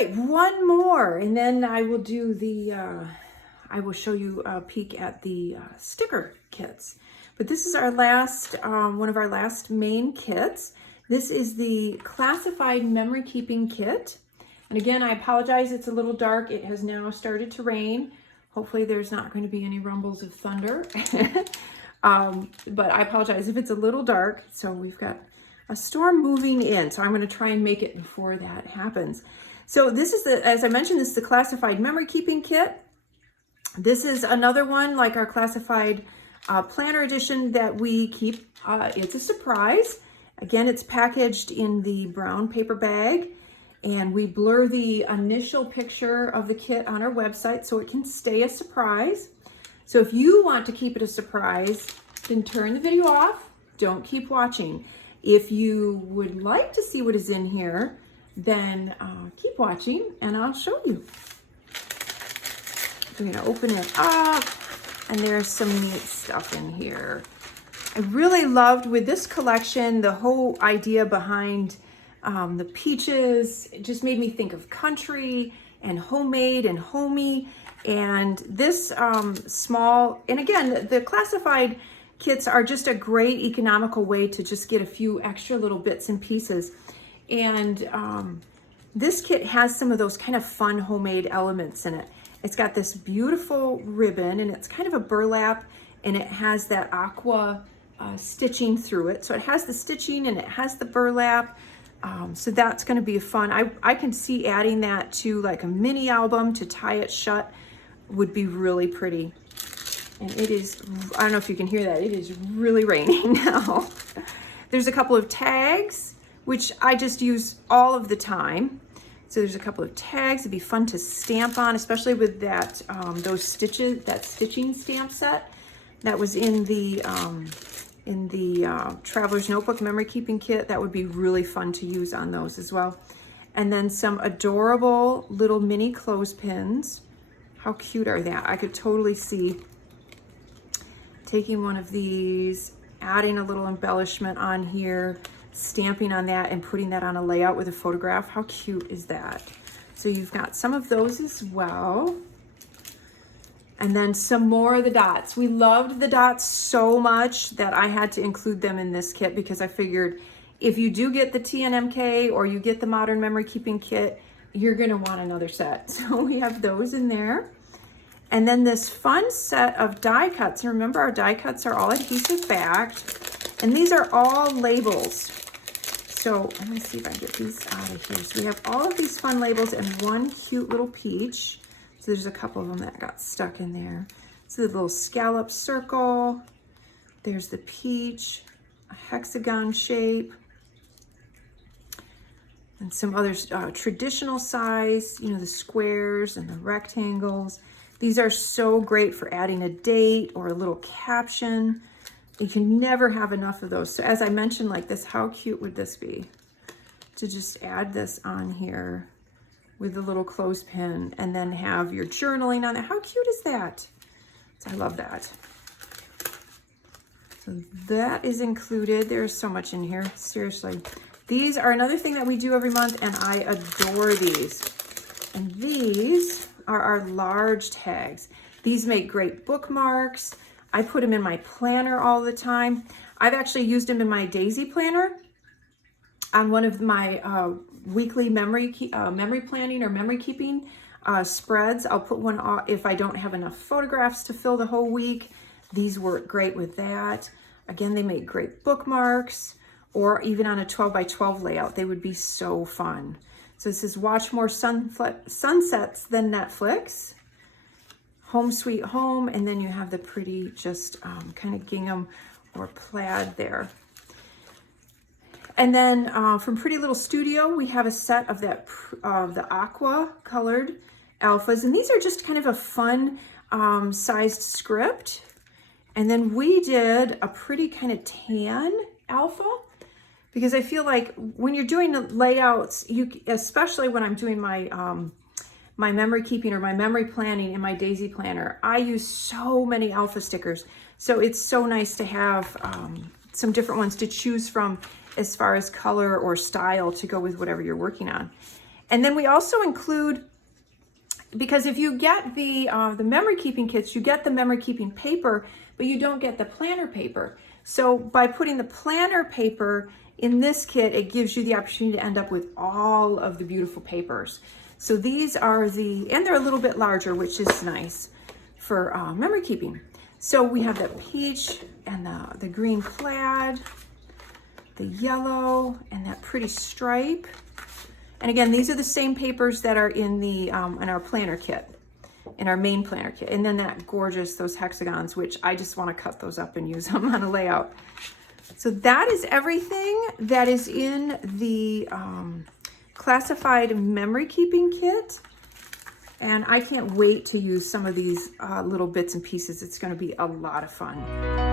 right, one more, and then I will do the, I will show you a peek at the sticker kits. But this is our last, one of our last main kits. This is the Classified Memory Keeping Kit. And again, I apologize, it's a little dark. It has now started to rain. Hopefully there's not going to be any rumbles of thunder. But I apologize if it's a little dark. So we've got a storm moving in. So I'm going to try and make it before that happens. So this is the, as I mentioned, this is the Classified Memory Keeping Kit. This is another one like our Classified Planner Edition that we keep. It's a surprise. Again, it's packaged in the brown paper bag, and we blur the initial picture of the kit on our website so it can stay a surprise. So if you want to keep it a surprise, then turn the video off. Don't keep watching. If you would like to see what is in here, then keep watching and I'll show you. We're gonna open it up, and there's some neat stuff in here. I really loved with this collection, the whole idea behind the peaches. It just made me think of country and homemade and homey. And this small, and again, the classified kits are just a great economical way to just get a few extra little bits and pieces. And this kit has some of those kind of fun homemade elements in it. It's got this beautiful ribbon, and it's kind of a burlap, and it has that aqua stitching through it. So it has the stitching and it has the burlap. So that's going to be fun. I can see adding that to like a mini album to tie it shut would be really pretty. And it is, I don't know if you can hear that, it is really raining now. There's a couple of tags, which I just use all of the time. So there's a couple of tags. It'd be fun to stamp on, especially with that those stitches, that stitching stamp set that was in the Traveler's Notebook Memory Keeping Kit. That would be really fun to use on those as well. And then some adorable little mini clothespins. How cute are that? I could totally see taking one of these, adding a little embellishment on here, stamping on that, and putting that on a layout with a photograph. How cute is that? So you've got some of those as well. And then some more of the dots. We loved the dots so much that I had to include them in this kit, because I figured if you do get the TNMK or you get the Modern Memory Keeping Kit, you're gonna want another set. So we have those in there. And then this fun set of die cuts. And remember, our die cuts are all adhesive backed, and these are all labels. So let me see if I can get these out of here. So we have all of these fun labels and one cute little peach. So there's a couple of them that got stuck in there. So the little scallop circle, there's the peach, a hexagon shape, and some other traditional size, you know, the squares and the rectangles. These are so great for adding a date or a little caption. You can never have enough of those. So as I mentioned, like this, how cute would this be to just add this on here with a little clothespin and then have your journaling on it? How cute is that? So I love that. So that is included. There's so much in here, seriously. These are another thing that we do every month, and I adore these. And these are our large tags. These make great bookmarks. I put them in my planner all the time. I've actually used them in my Daisy planner on one of my weekly memory planning or memory keeping spreads. I'll put one on if I don't have enough photographs to fill the whole week. These work great with that. Again, they make great bookmarks, or even on a 12 by 12 layout, they would be so fun. So this is watch more sunsets than Netflix. Home Sweet Home, and then you have the pretty just kind of gingham or plaid there. And then from Pretty Little Studio, we have a set of that the aqua colored alphas, and these are just kind of a fun sized script. And then we did a pretty kind of tan alpha, because I feel like when you're doing the layouts, especially when I'm doing my my memory keeping or my memory planning in my Daisy planner, I use so many alpha stickers. So it's so nice to have some different ones to choose from as far as color or style to go with whatever you're working on. And then we also include, because if you get the memory keeping kits, you get the memory keeping paper, but you don't get the planner paper. So by putting the planner paper in this kit, it gives you the opportunity to end up with all of the beautiful papers. So these are and they're a little bit larger, which is nice for memory keeping. So we have the peach and the green plaid, the yellow, and that pretty stripe. And again, these are the same papers that are in in our planner kit, in our main planner kit. And then that gorgeous, those hexagons, which I just want to cut those up and use them on a layout. So that is everything that is in the classified memory keeping kit. And I can't wait to use some of these little bits and pieces. It's going to be a lot of fun.